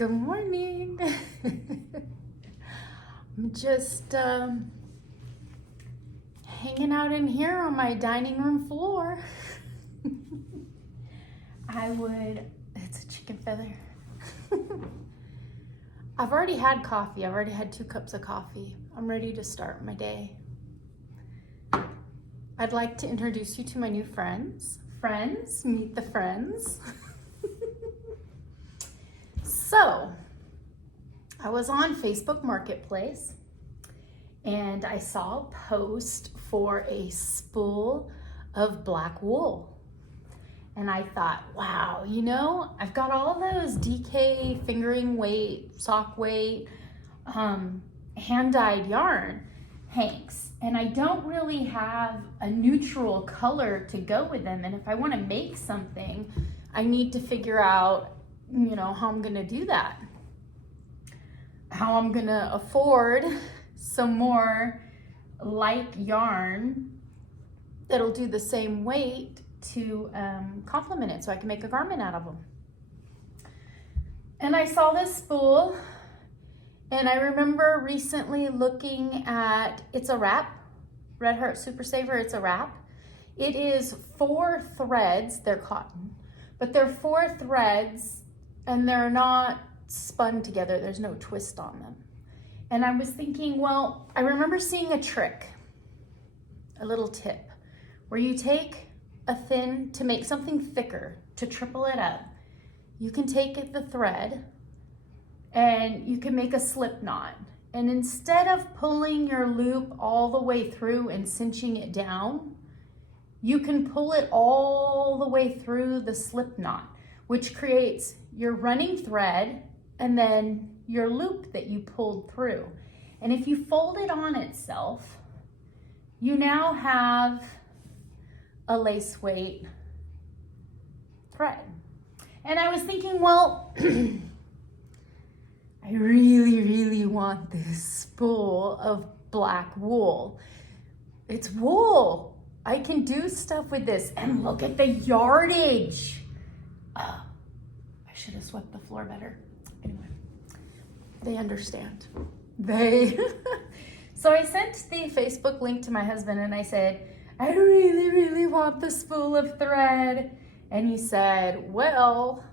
Good morning. I'm just hanging out in here on my dining room floor. It's a chicken feather. I've already had coffee. I've already had 2 cups of coffee. I'm ready to start my day. I'd like to introduce you to my new friends. Friends, meet the friends. So, I was on Facebook Marketplace and I saw a post for a spool of black wool. And I thought, wow, I've got all those DK fingering weight, sock weight, hand-dyed yarn hanks. And I don't really have a neutral color to go with them. And if I want to make something, I need to figure out how I'm gonna do that. How I'm gonna afford some more light yarn that'll do the same weight to complement it so I can make a garment out of them. And I saw this spool and I remember recently looking at, it's a wrap, Red Heart Super Saver, it's a wrap. It is 4 threads, they're cotton, but they're 4 threads and they're not spun together. There's no twist on them. And I was thinking, well, I remember seeing a trick, a little tip, where you take a thin, to make something thicker, to triple it up, you can take the thread and you can make a slip knot. And instead of pulling your loop all the way through and cinching it down, you can pull it all the way through the slip knot, which creates your running thread and then your loop that you pulled through. And if you fold it on itself, you now have a lace weight thread. And I was thinking, well, I really want this spool of black wool. It's wool. I can do stuff with this. And look at the yardage. I should have swept the floor better. Anyway, they understand. So I sent the Facebook link to my husband and I said, I really want the spool of thread. And he said, well,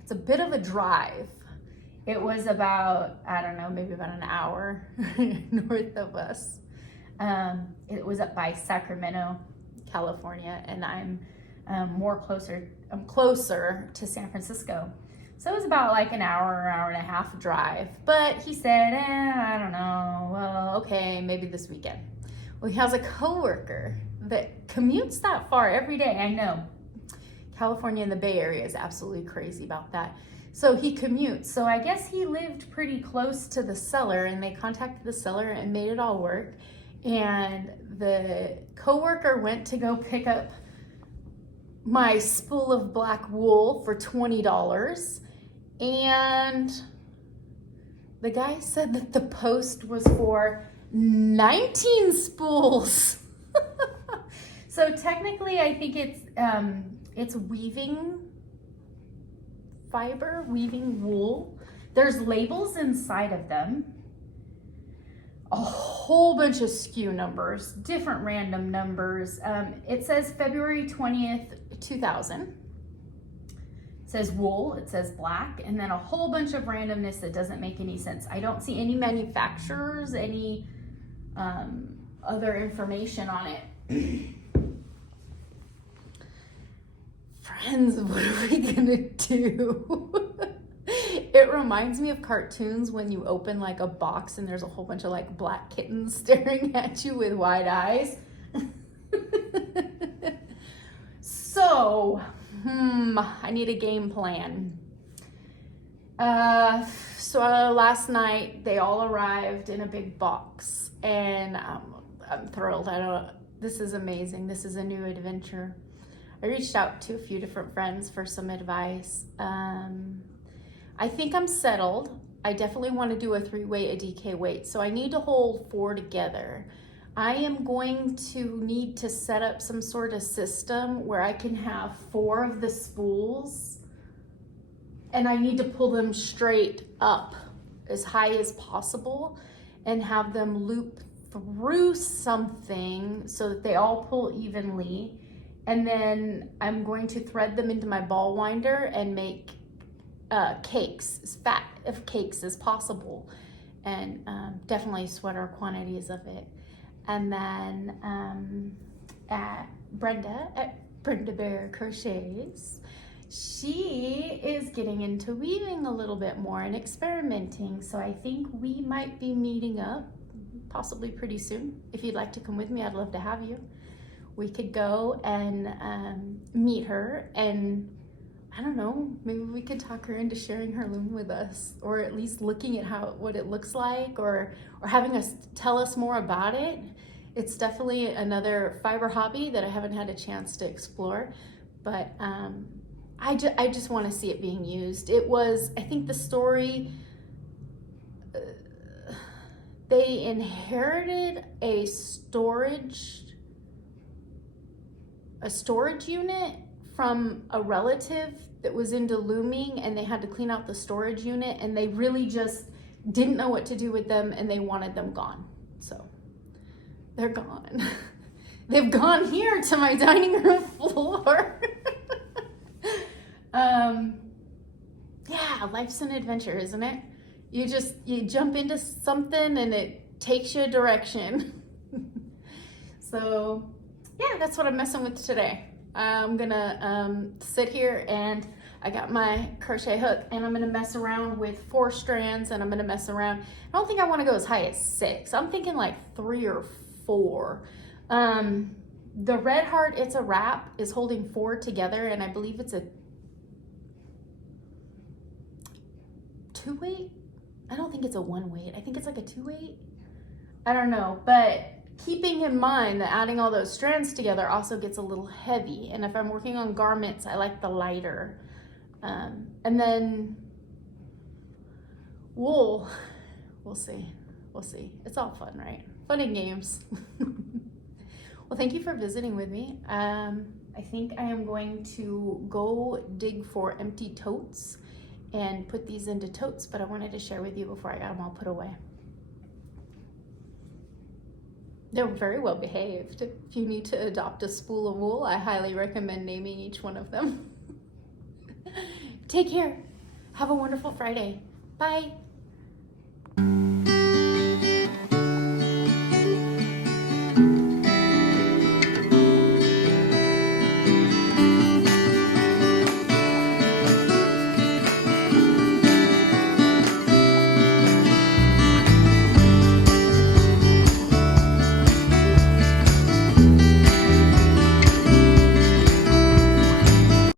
it's a bit of a drive. It was about, I don't know, maybe about an hour north of us. It was up by Sacramento, California, and I'm closer to San Francisco. So it was about like an hour and a half drive. But he said, I don't know, well, okay, maybe this weekend. Well, he has a coworker that commutes that far every day. I know California and the Bay Area is absolutely crazy about that. So he commutes. So I guess he lived pretty close to the seller and they contacted the seller and made it all work. And the coworker went to go pick up my spool of black wool for $20. And the guy said that the post was for 19 spools. So technically I think it's weaving fiber, weaving wool. There's labels inside of them. A whole bunch of SKU numbers, different random numbers. It says February 20th, 2000. It says wool, it says black, and then a whole bunch of randomness that doesn't make any sense. I don't see any manufacturers, any other information on it. Friends, what are we gonna do? It reminds me of cartoons when you open like a box and there's a whole bunch of like black kittens staring at you with wide eyes. So, I need a game plan. So last night they all arrived in a big box and I'm thrilled. This is amazing. This is a new adventure. I reached out to a few different friends for some advice. I think I'm settled. I definitely want to do a 3-weight, a DK weight. So I need to hold 4 together. I am going to need to set up some sort of system where I can have 4 of the spools and I need to pull them straight up as high as possible and have them loop through something so that they all pull evenly. And then I'm going to thread them into my ball winder and make cakes, as fat of cakes as possible, and definitely sweater quantities of it. And then at Brenda Bear Crochets, she is getting into weaving a little bit more and experimenting. So I think we might be meeting up possibly pretty soon. If you'd like to come with me, I'd love to have you. We could go and meet her, and I don't know, maybe we could talk her into sharing her loom with us, or at least looking at what it looks like, or having us tell us more about it. It's definitely another fiber hobby that I haven't had a chance to explore, but I just want to see it being used. It was, I think the story, they inherited a storage unit from a relative that was into looming, and they had to clean out the storage unit, and they really just didn't know what to do with them, and they wanted them gone. So they're gone. They've gone here to my dining room floor. Yeah, life's an adventure, isn't it? You jump into something and it takes you a direction. So yeah, that's what I'm messing with today. I'm gonna sit here, and I got my crochet hook, and I'm gonna mess around with 4 strands, and I'm gonna mess around. I don't think I want to go as high as 6. I'm thinking like 3 or 4. The red heart, it's a wrap, is holding 4 together, and I believe it's a 2-weight. I don't think it's a 1-weight. I think it's like a 2-weight. I don't know, but keeping in mind that adding all those strands together also gets a little heavy, and if I'm working on garments, I like the lighter. And then wool, we'll see. It's all fun, right? Fun and games. Well, thank you for visiting with me. I think I am going to go dig for empty totes and put these into totes, but I wanted to share with you before I got them all put away. They're very well behaved. If you need to adopt a spool of wool, I highly recommend naming each one of them. Take care. Have a wonderful Friday. Bye.